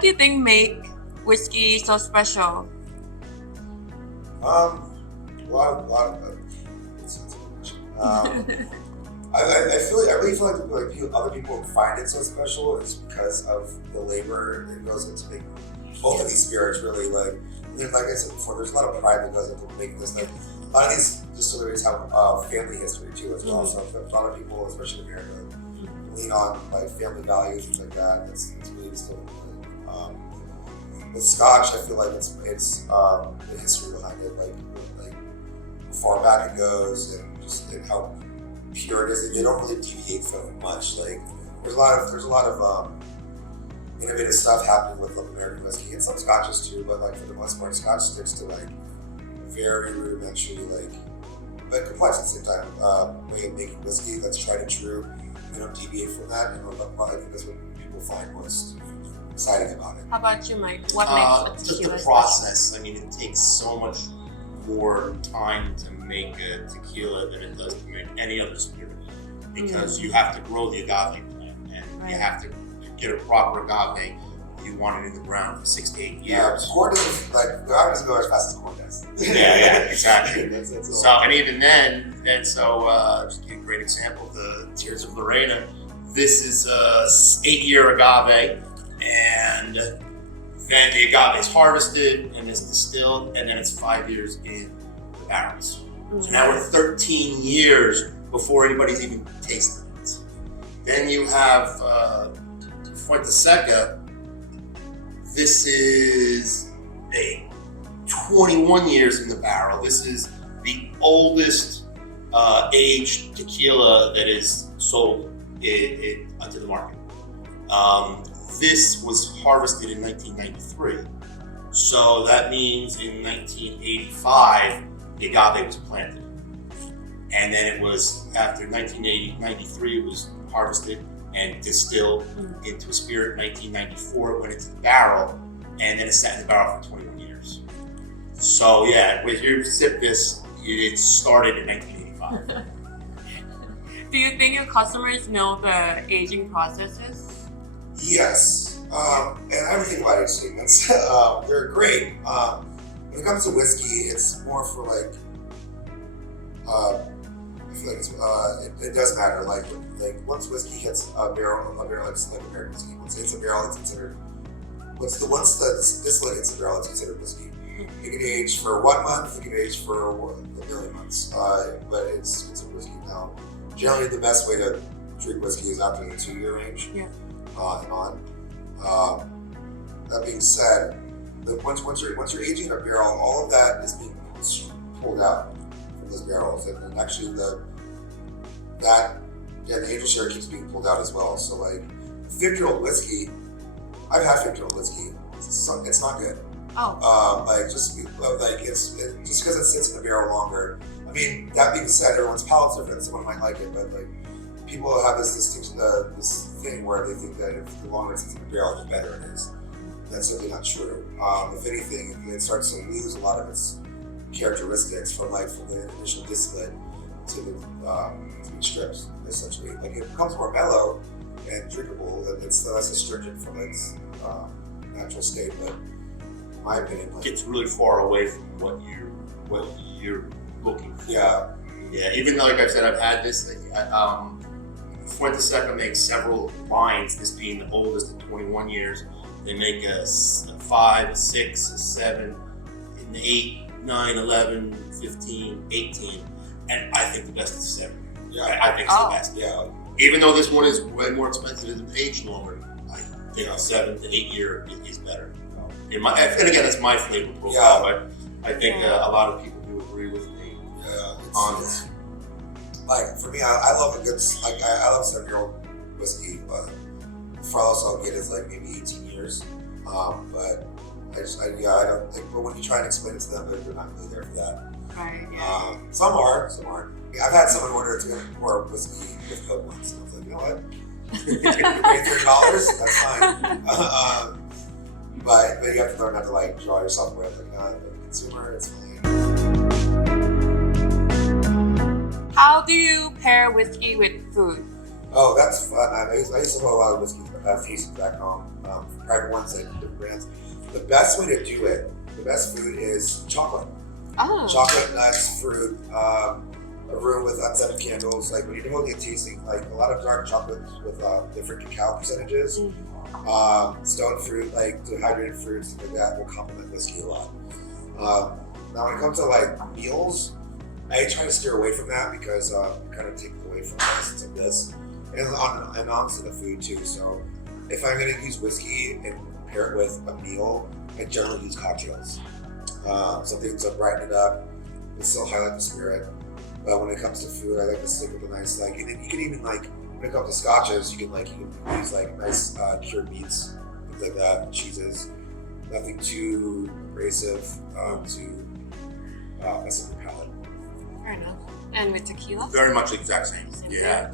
What do you think make whiskey so special? I really feel like other people find it so special is because of the labor that goes into making both of these spirits. Really, like I said before, there's a lot of pride that goes into making this. Like a lot of these distilleries have family history too as well. So a lot of people, especially in America, lean on like family values, things like that. It's really still. With Scotch, I feel like it's the history behind it, like how far back it goes, and how pure it is. They don't really deviate from much. Like there's a lot of innovative stuff happening with American whiskey and some Scotches too. But like for the most part, Scotch sticks to like very rudimentary, but complex at the same time way of making whiskey that's tried and true. They don't deviate from that, and I think that's what people find most exciting about it. How about you, Mike? What makes a just tequila the process. I mean, it takes so much more time to make a tequila than it does to make any other spirit, because you have to grow the agave plant, and you have to get a proper agave. You want it in the ground for 6 to 8 years. Yeah, corn doesn't agave doesn't go as fast as corn does. yeah, exactly. that's so, and even then, just to give a great example, the Tears of Lorena. This is a 8-year agave. And then the agave is harvested and is distilled, and then it's 5 years in the barrels. So now we're 13 years before anybody's even tasted it. Then you have Fuente Seca. This is 21 years in the barrel. This is the oldest aged tequila that is sold onto the market. This was harvested in 1993. So that means in 1985, the agave was planted. And then it was, after 1993, it was harvested and distilled into a spirit. 1994, it went into the barrel, and then it sat in the barrel for 21 years. So yeah, when you sip this, it started in 1985. Do you think your customers know the aging processes? Yes, and everything about age statements. They're great. When it comes to whiskey, it's more for like, I feel like it does matter. Like once whiskey hits a barrel, it's like American whiskey. Once it hits a barrel, it's considered. Once the distillate hits a barrel, it's considered whiskey. It can age for 1 month. It can age for a million months. But it's considered whiskey now. Generally, the best way to drink whiskey is after the 2-year range. Yeah. And on. That being said, once you're aging in a barrel, all of that is being pulled out from those barrels, and actually the angel share keeps being pulled out as well. So like 50-year-old whiskey, I've had 50-year-old whiskey. It's not good. Oh. Just because it sits in the barrel longer. I mean, that being said, everyone's palate's different. Someone might like it, but like people have this distinction, this thing where they think that if the longer it sits in the barrel, the better it is. That's simply not true. If anything, it starts to lose a lot of its characteristics from the initial distillate to the strips, essentially. Like it becomes more mellow and drinkable, and it's less astringent from its natural state. But in my opinion, it gets really far away from what you're looking for. Yeah. Even though, like I said, I've had this. Fuente Seca makes several lines, this being the oldest at 21 years. They make a 5, a 6, a 7, an 8, 9, 11, 15, 18, and I think the best is 7. Yeah. I think it's the best. Yeah. Even though this one is way more expensive and aged longer, I think a 7 to 8 year is better. And again, that's my flavor profile, but I think a lot of people do agree with me on this. Like for me, I love a good, I love 7-year-old whiskey, but the farthest I'll get is like maybe 18 years. But I don't think, but when you try and explain it to them, they're not really there for that. Right, yeah. Some are. I've had someone order more whiskey with Coke once, and I was like, you know what? You pay $30, that's fine. But you have to learn how to like draw yourself away. Like, as a consumer, it's fine. How do you pair whiskey with food? Oh, that's fun. I used to put a lot of whiskey feast back home. private ones and different brands. The best way to do it, the best food is chocolate. Oh. Chocolate, nuts, fruit, a room with unscented candles. Like when you're holding a tasting, like a lot of dark chocolates with different cacao percentages. Stone fruit, like dehydrated fruits, things like that will complement whiskey a lot. Now when it comes to like meals, I try to steer away from that because it kind of takes away from the essence of this. And honestly the food too. So if I'm gonna use whiskey and pair it with a meal, I generally use cocktails. Something to brighten it up and still highlight the spirit. But when it comes to food, I like to stick with a nice like, and then you can even like, when it comes to scotches, you can use like nice cured meats, things like that, cheeses. Nothing too abrasive to mess up your palate. Fair enough. And with tequila? Very much the exact same. Yeah.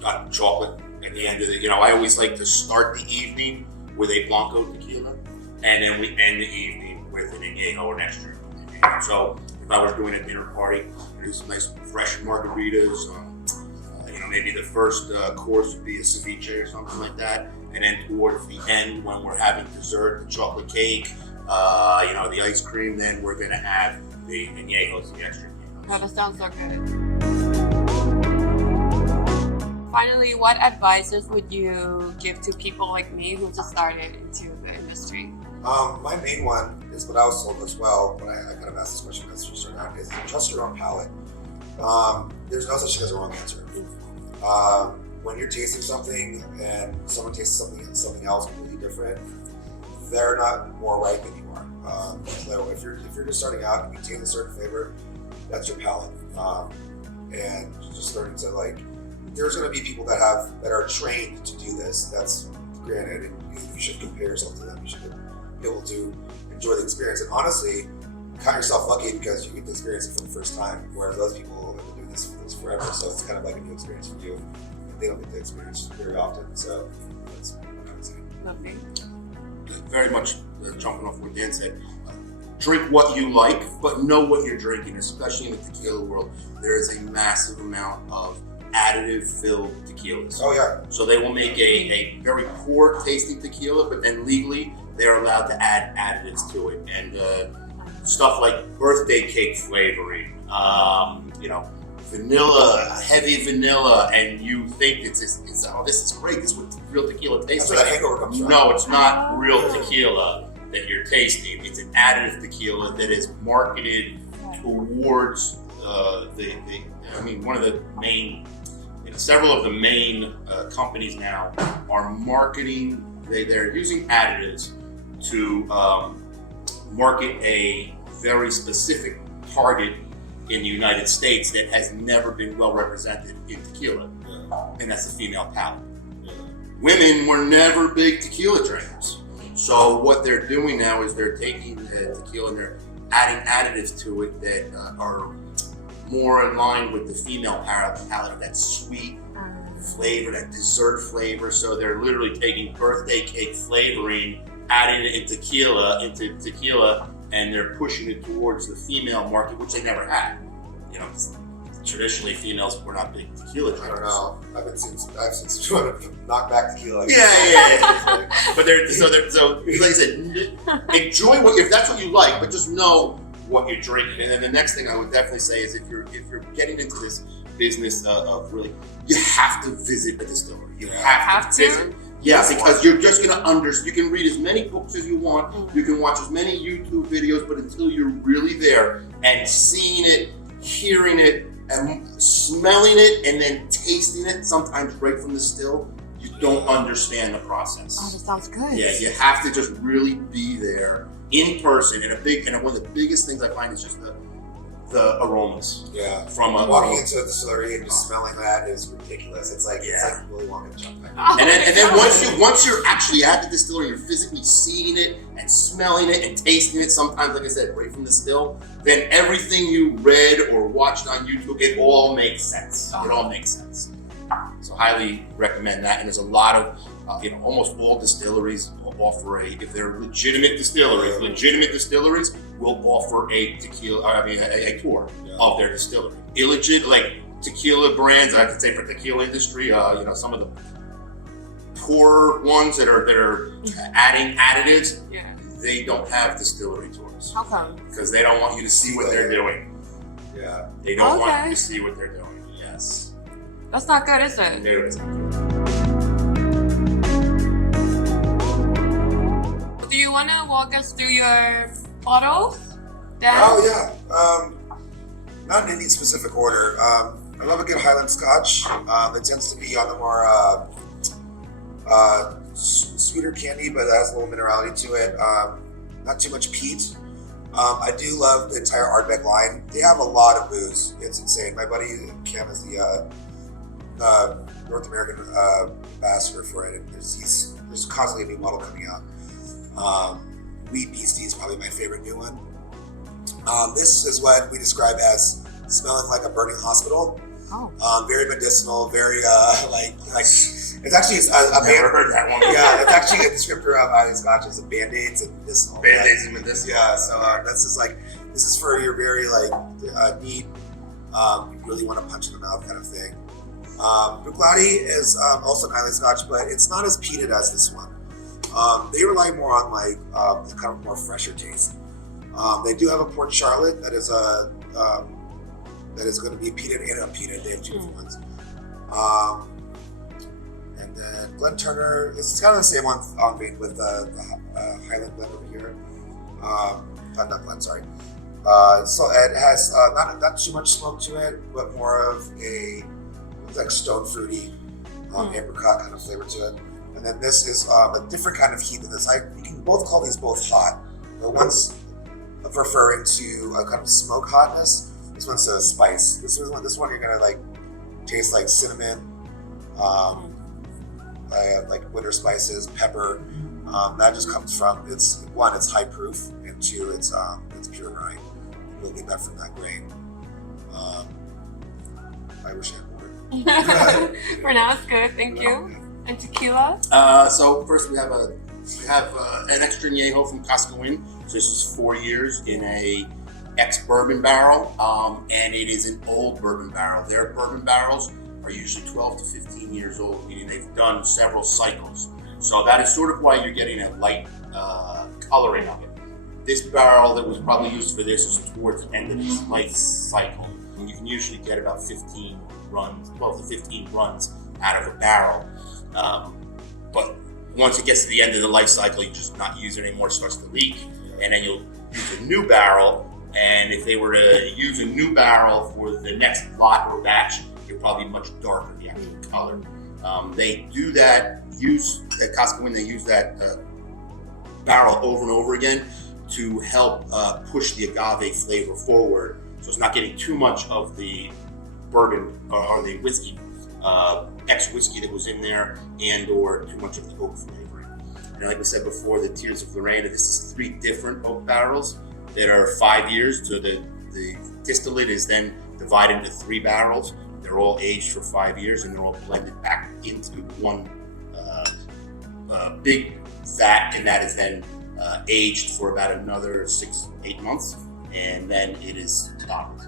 Got chocolate at the end of it. I always like to start the evening with a Blanco tequila, and then we end the evening with an añejo or an extra. So if I was doing a dinner party, do some nice fresh margaritas. Maybe the first course would be a ceviche or something like that, and then towards the end, when we're having dessert, the chocolate cake, the ice cream, then we're gonna have the añejos, the extra añejos. Oh, that sounds so good. Finally, what advices would you give to people like me who just started into the industry? My main one is what I was told as well when I kind of asked this question as we started out, is trust your own palate. There's no such thing as a wrong answer. When you're tasting something and someone tastes something else completely different, they're not more right than you are. So if you're just starting out and you taste a certain flavor, that's your palate. And just learning to there's going to be people that are trained to do this. That's granted, and you should compare yourself to them. You should be able to enjoy the experience. And honestly, count yourself lucky because you get to experience it for the first time, whereas those people have been doing this forever. So it's kind of like a new experience for you. And they don't get to experience very often. So that's what I would say. Lovely. Very much jumping off what Dan said. Drink what you like, but know what you're drinking, especially in the tequila world. There is a massive amount of additive-filled tequilas. Oh yeah. So they will make a very poor tasting tequila, but then legally they're allowed to add additives to it. And stuff like birthday cake flavoring, vanilla, heavy vanilla, and you think it's this is great, this is what real tequila tastes like. That's where the hangover comes from. No, it's not real tequila that you're tasting. It's an additive tequila that is marketed towards one of the main, several of the main companies now are marketing, they're using additives to market a very specific target in the United States that has never been well represented in tequila, and that's the female palate. Women were never big tequila drinkers. So what they're doing now is they're taking tequila and they're adding additives to it that are more in line with the female palate, that sweet flavor, that dessert flavor. So they're literally taking birthday cake flavoring, adding it into tequila, and they're pushing it towards the female market, which they never had. Traditionally females were not big tequila drinkers. I don't know. I've seen knock back tequila. Yeah. But so like I said, enjoy if that's what you like, but just know what you're drinking. And then the next thing I would definitely say is if you're getting into this business of really, you have to visit a distillery. You have to visit. Yeah, because you're just gonna you can read as many books as you want, you can watch as many YouTube videos, but until you're really there and seeing it, hearing it, and smelling it, and then tasting it, sometimes right from the still, you don't understand the process. Oh, that sounds good. Yeah, you have to just really be there in person, and one of the biggest things I find is just the aromas. Yeah. From walking into a distillery and just smelling that is ridiculous. It's like really wanting to jump back. And then once you're actually at the distillery, you're physically seeing it and smelling it and tasting it. Sometimes, like I said, right from the still. Then everything you read or watched on YouTube, it all makes sense. It all makes sense. So highly recommend that. And there's a lot of almost all distilleries offer if they're legitimate distilleries will offer a tour of their distillery. Illegit, like tequila brands, I could say for tequila industry, some of the tour ones that are adding additives, Yeah. they don't have distillery tours. How come? Because they don't want you to see what they're doing. Yeah. They don't want Okay. you to see what they're doing. Yes. That's not good, is it? No, it's Do you want to walk us through your bottles? Dan? Oh yeah. Not in any specific order. I love a good Highland Scotch. It tends to be on the more sweeter candy, but it has a little minerality to it. Not too much peat. I do love the entire Ardbeg line. They have a lot of booze. It's insane. My buddy Cam is the North American ambassador for it. And there's constantly a new model coming out. Wheat Beastie is probably my favorite new one. This is what we describe as smelling like a burning hospital. Oh. Very medicinal, very like it's actually I've never heard that one. yeah, it's actually a descriptor of Highland Scotch as Band-Aids and medicinal. Band-Aids and medicinal. Yeah, so this is for your very neat, you really want to punch in the mouth kind of thing. Bruichladdich is also an Highland Scotch, but it's not as peated as this one. They rely more on kind of more fresher taste. They do have a Port Charlotte that is going to be peated and unpeated. They have two different ones. And then Glen Turner, this is kind of the same one on vein with the Highland blend over here. Not Glen, sorry. So it has not too much smoke to it, but more of a stone fruity apricot kind of flavor to it. And then this is a different kind of heat than this. You can both call these both hot. The one's referring to a kind of smoke hotness. This one's a spice. This one you're gonna taste like cinnamon, like winter spices, pepper. That just comes from it's high proof, and two, it's pure rye. You'll get that from that grain. I wish I had more. For now, it's good. Thank you. And tequila? So first we have an extra añejo from Cascawen. So this is 4 years in a ex-bourbon barrel, and it is an old bourbon barrel. Their bourbon barrels are usually 12 to 15 years old, meaning they've done several cycles. So that is sort of why you're getting a light coloring of it. This barrel that was probably used for this is towards the end of its life cycle. And you can usually get about 15 runs, 12 to 15 runs out of a barrel. But once it gets to the end of the life cycle, you just not use it anymore, it starts to leak. And then you'll use a new barrel. And if they were to use a new barrel for the next lot or batch, it'd probably be much darker, the actual color. They do that, at Cascawen, they use that barrel over and over again to help push the agave flavor forward. So it's not getting too much of the bourbon or the whiskey, ex-whiskey that was in there, and or too much of the oak flavoring. And like we said before, the Tears of Lorena, this is 3 different oak barrels that are 5 years. So the distillate is then divided into 3 barrels. They're all aged for 5 years, and they're all blended back into one big vat, and that is then aged for about another 6-8 months, and then it is topped.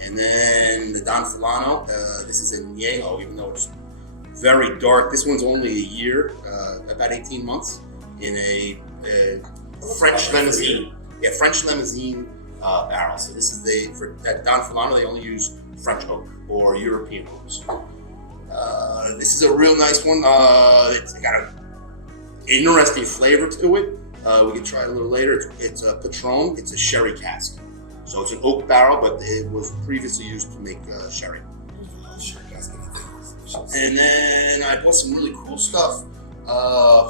And then the Don Fulano, this is a añejo, even though it's very dark. This one's only a year, about 18 months, in a French limousine. Yeah, French limousine barrel. So this is for Don Fulano, they only use French oak or European oaks. This is a real nice one. It's got an interesting flavor to it. We can try it a little later. It's a Patron. It's a sherry cask. So it's an oak barrel, but it was previously used to make sherry. And then I bought some really cool stuff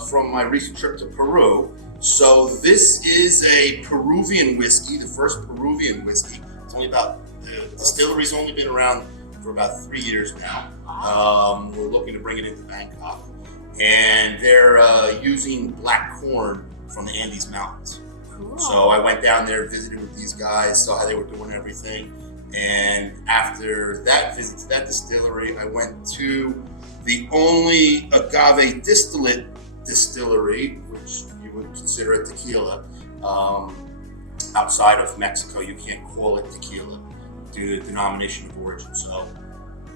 from my recent trip to Peru. So this is a Peruvian whiskey, the first Peruvian whiskey. It's only the distillery's only been around for about 3 years now. We're looking to bring it into Bangkok. And they're using black corn from the Andes Mountains. Cool. So I went down there, visited with these guys, saw how they were doing everything. And after that visit to that distillery, I went to the only agave distillate distillery, which you would consider a tequila, outside of Mexico. You can't call it tequila due to the denomination of origin. So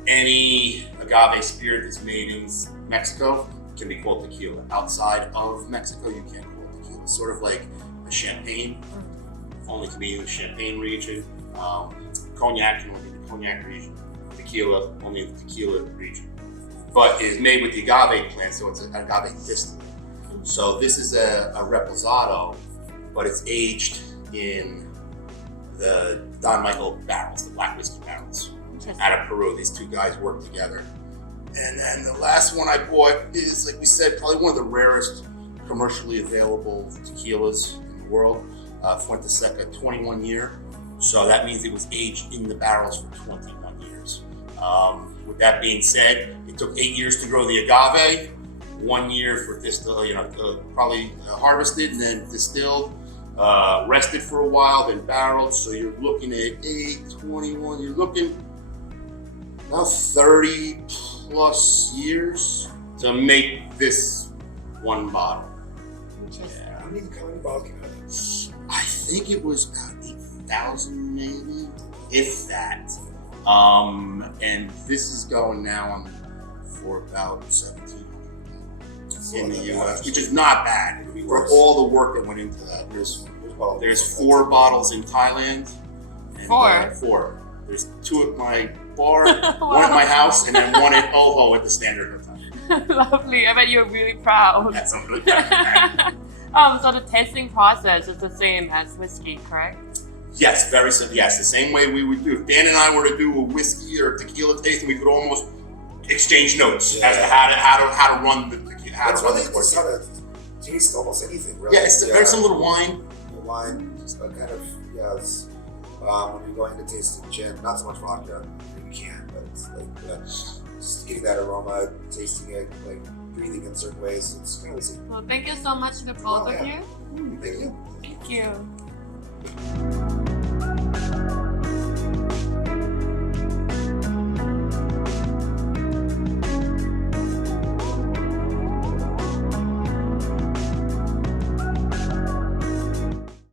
any agave spirit that's made in Mexico can be called tequila. Outside of Mexico, you can't call it tequila. It's sort of like a champagne, only can be in the Champagne region. Cognac can only be in the Cognac region. Tequila, only in the Tequila region. But it is made with the agave plant, so it's an agave distillate. So this is a reposado, but it's aged in the Don Michael barrels, the black whiskey barrels, out of Peru. These two guys work together. And then the last one I bought is, like we said, probably one of the rarest commercially available tequilas in the world. Fuente Seca, 21 year. So that means it was aged in the barrels for 21 years. With that being said, it took 8 years to grow the agave, 1 year for probably harvested and then distilled, rested for a while, then barreled. So you're looking at 8, 21, you're looking about 30 plus years to make this one bottle. Yeah. How many bottles came out of it? I think it was about 8,000 maybe, if that. And this is going now on for about 1,700 in the US, which is not bad for all the work that went into that. There's 4 bottles in Thailand. And, 4? 4. There's 2 at my bar, 1 at my house, and then 1 at Oho at the Standard Hotel. Lovely. I bet you're really proud. That's something really proud. So the tasting process is the same as whiskey, correct? Yes, very simple. Yes, the same way we would do. If Dan and I were to do a whiskey or tequila tasting, we could almost exchange notes as to how to run the tequila. It's really just how to taste almost anything, really. Yeah, very similar to wine. Wine, just a kind of, it's, when you're going to taste gin, not so much vodka, you can, but it's like just getting that aroma, tasting it, like breathing in certain ways, it's kind of the same. Well, thank you so much to both of you. Thank you. Thank you.